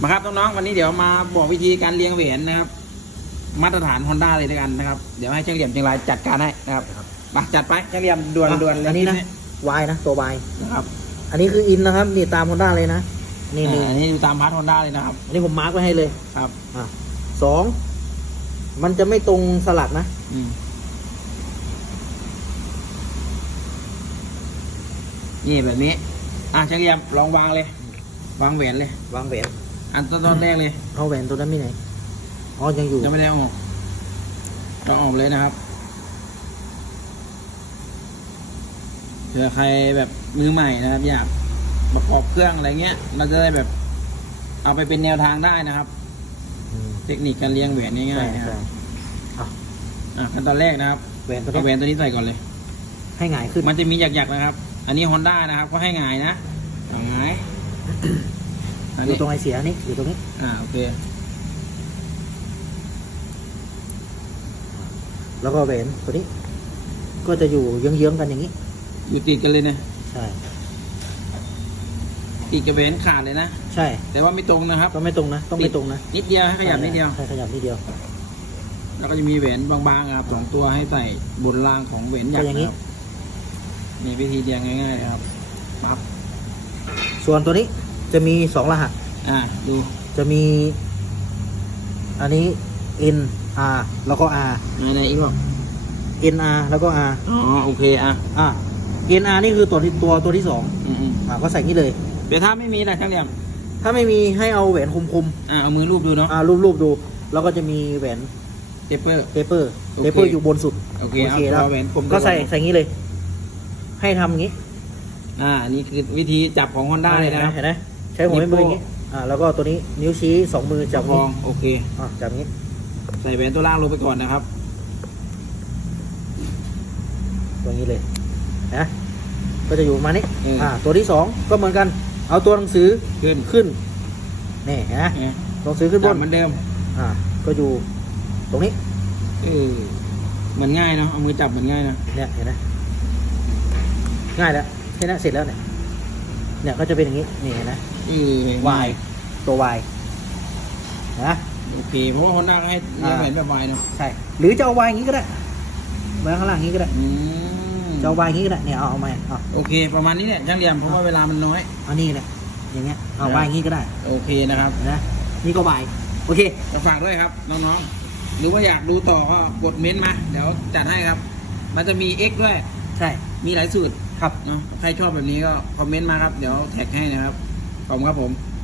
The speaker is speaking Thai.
มาครับน้องๆวันนี้เดี๋ยวมาบอกวิธีการเรียงเหรียญนะครับ มาตรฐาน Honda เลยด้วยกันนะครับเดี๋ยวให้ช่างเหลี่ยมเชียงรายจัดการให้นะครับมาจัดไปช่างเหลี่ยมด่วนด่วนเลยอันนี้นะวายนะตัววายนะครับ อันนี้คืออินนะครับนี่ตามฮอนด้าเลยนะนี่นี่อ่าอันนี้ดูตามพาร์ท Honda เลยนะครับอันนี้ผมมาร์กไว้ให้เลยครับอะสองมันจะไม่ตรงสลักนะอืมนี่แบบนี้ อะช่างเหลี่ยมลองวางเลย วางเหรียญเลยวางแห วนอันต้นๆแรกเลยเอาแหวนตัวนั้นไม่ไหนอ๋อยังอยู่ยังไม่ได้เอาออกเราออกเลยนะครับเผื่อใครแบบมือใหม่นะครับ อยากประกอบเครื่องอะไรเงี้ย เราจะได้แบบ เอาไปเป็นแนวทางได้นะครับ อืมเทคนิคการเลี้ยงแหวนง่าใช่ยๆนะคใช่รับอะอะขั้นตอนแรกนะครับแหวนตัวเอาแหวนี้นตัวนี้ใส่ก่อนเลย ให้หงายขึ้นมันจะมีหยักๆนะครับ อันนี้ฮอนด้านะครับ ก็ให้หงายนะเอาหงาย อันอยู่นี้ตรงไอเสียนี่อยู่ตรงนี้อ่าโอเคแล้วก็แหวนตัวนี้ ก็จะอยู่เยื้องๆกันอย่างนี้ อยู่ติดกันเลยนะใช่ ติดกับแหวนขาดเลยนะใช่แต่ว่าไม่ตรงนะครับก็ไม่ตรงนะต้องไม่ตรงนะนิดเดียวให้ขยับนิดเดียว ใช่ขยับนิดเดียว แล้วก็จะมีแหวนบางๆครับสองตัวให้ใส่บนรางของแหวนหยักก็อย่างนี้ นะครับนี่วิธีเรียงง่ายๆนะครับปั๊บส่วนตัวนี้ จะมีสองรหัส อ่าดู จะมี อันนี้ N R แล้วก็ R ไหนๆอีกบอก N R แล้วก็ R อ๋อโอเคอะอ่า N R นี่คือตัวที่ตัวตัวที่สองอืมอ่าก็ใส่นี่เลย ๆเดี๋ยวถ้าไม่มีนะช่างเหลี่ยมถ้าไม่มีให้เอาแหวนคมอ่าเอามือรูปดูเนาะๆอ่ารูปรูปดู แล้วก็จะมีแหวนเปเปอร์ เปเปอร์โอเค เปเปอร์อยู่บนสุด โอเคโอเคเอาแล้ว เอาแหวนผมก็ใส่ใส่งี้เลย ให้ทำอย่างนี้อ่าอันนี่คือวิธีจับของฮอนด้าเลยนะครับเห็นไหม ใช้หัวแม่มืออย่างนี้อ่าแล้วก็ตัวนี้นิ้วชี้สองมือจับทนี้องโอเค อ่าจับนี้ ใส่แหวนตัวล่างลงไปก่อนนะครับ ตัวนี้เลยนะก็จะอยู่ประมาณนี้เอออ่อ่าตัวที่สองก็เหมือนกัน เอาตัวหนังสือขึ้นขึ้นนี่เห็นไหมเนี่ยตัวหนังสือขึ้นบจับนเหมือนเดิมอ่าก็อยู่ตรงนี้เออเหมือนง่ายเนาะเอามือจับเหมือนง่ายนะเนี่ยเห็นไหมง่ายแล้วแค่นั้นเสร็จแล้วเนี่ยเนี่ยก็จะเป็นอย่างนี้นี่เห็นไหม เออ Y ตัว Y นะโอเคเพราะว่าฮอนด้าให้เรียงแหวนแบบวายเนาะใช่หรือจะเอา Y อย่างนี้ก็ได้ไว้ข้างล่างอย่างนี้ก็ได้อืมจะเอา Y อย่างนี้ก็ได้เนี่ยเอาเอามาเอาโอเค ประมาณนี้เนี่ยช่างเหลี่ยมเพราะว่าเวลามันน้อยเอานี่แหละอย่างเงี้ยเอานะ Y อย่างนี้ก็ได้ โอเคนะครับนะนี่ก็ Y โอเคก็ฝากด้วยครับน้องๆหรือว่าอยากดูต่อก็กดเม้นต์มาเดี๋ยวจัดให้ครับ มันจะมี X ด้วย ใช่มีหลายสูตรครับเนาะใครชอบแบบนี้ก็คอมเมนต์มาครับ เดี๋ยวแท็กให้นะครับ ขอบคุณครับผม